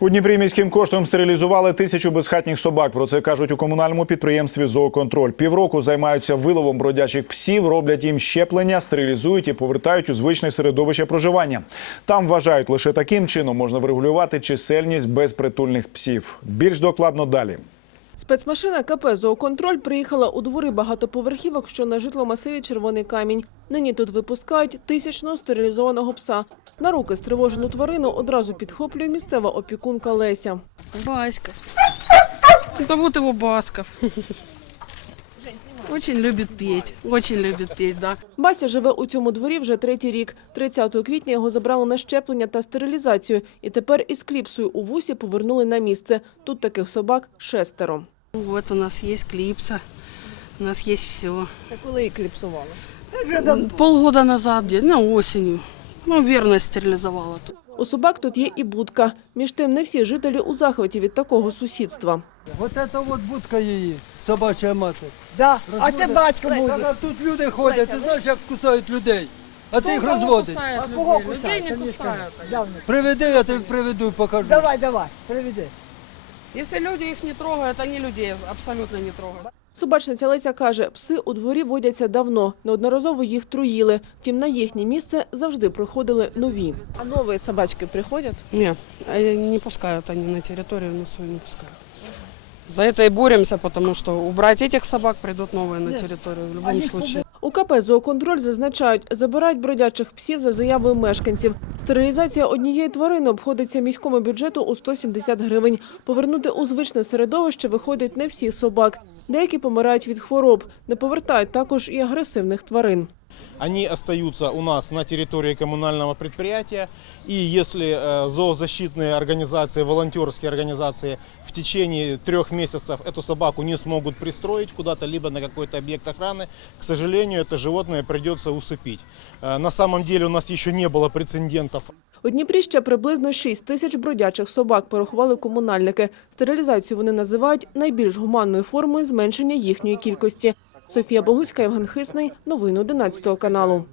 У Дніпрі міським коштом стерилізували тисячу безхатніх собак. Про це кажуть у комунальному підприємстві «Зооконтроль». Півроку займаються виловом бродячих псів, роблять їм щеплення, стерилізують і повертають у звичне середовище проживання. Там вважають, лише таким чином можна врегулювати чисельність безпритульних псів. Більш докладно далі. Спецмашина КП «Зооконтроль» приїхала у двори багатоповерхівок, що на житломасиві «Червоний камінь». Нині тут випускають тисячного стерилізованого пса. На руки стривожену тварину одразу підхоплює місцева опікунка Леся. Баська. Зовут його Басков. Очень любит петь. Очень любит петь, да. Бася живе у цьому дворі вже третій рік. 30 квітня його забрали на щеплення та стерилізацію. І тепер із кліпсою у вусі повернули на місце. Тут таких собак шестеро. Вот у нас есть клипса. У нас есть все. Це коли її кліпсували? Полгода назад, где, ну, осенью. Ну, верно стерилизовала тут. У собак тут є і будка. Між тим, не всі жителі у захваті від такого сусідства. Вот это вот будка її, собача мати. Да. А ти батько буде. а тут люди ходять, ти знаєш, як кусають людей. А ти їх розводиш. А кого кусають? Людей не кусають. Приведи, я тебе приведу, покажу. Давай, давай, приведи. Если люди их не трогают, они людей абсолютно не трогают. Собачниця Леся каже, пси у дворі водяться давно. Неодноразово їх труїли. Втім, на їхнє місце завжди приходили нові. А нові собачки приходять? Не, э, не пускают они на территорию, на свою не пускают. За это и боремся, потому что убрать этих собак придут новые на территорию в любом случае. У КП «Зооконтроль» зазначають, забирають бродячих псів за заявою мешканців. Стерилізація однієї тварини обходиться міському бюджету у 170 гривень. Повернути у звичне середовище виходить не всіх собак. Деякі помирають від хвороб. Не повертають також і агресивних тварин. Они остаются у нас на территории коммунального предприятия. И если э, зоозащитные организации, волонтерские организации в течение трех месяцев эту собаку не смогут пристроить куда-то, либо на какой-то объект охраны, к сожалению, это животное придется усыпить. Э, На самом деле у нас еще не было прецедентов У Дніпрі ще приблизно 6 тисяч бродячих собак порахували комунальники. Стерилізацію вони називають найбільш гуманною формою зменшення їхньої кількості. Софія Богуцька, Євген Хисний. Новини 11 каналу.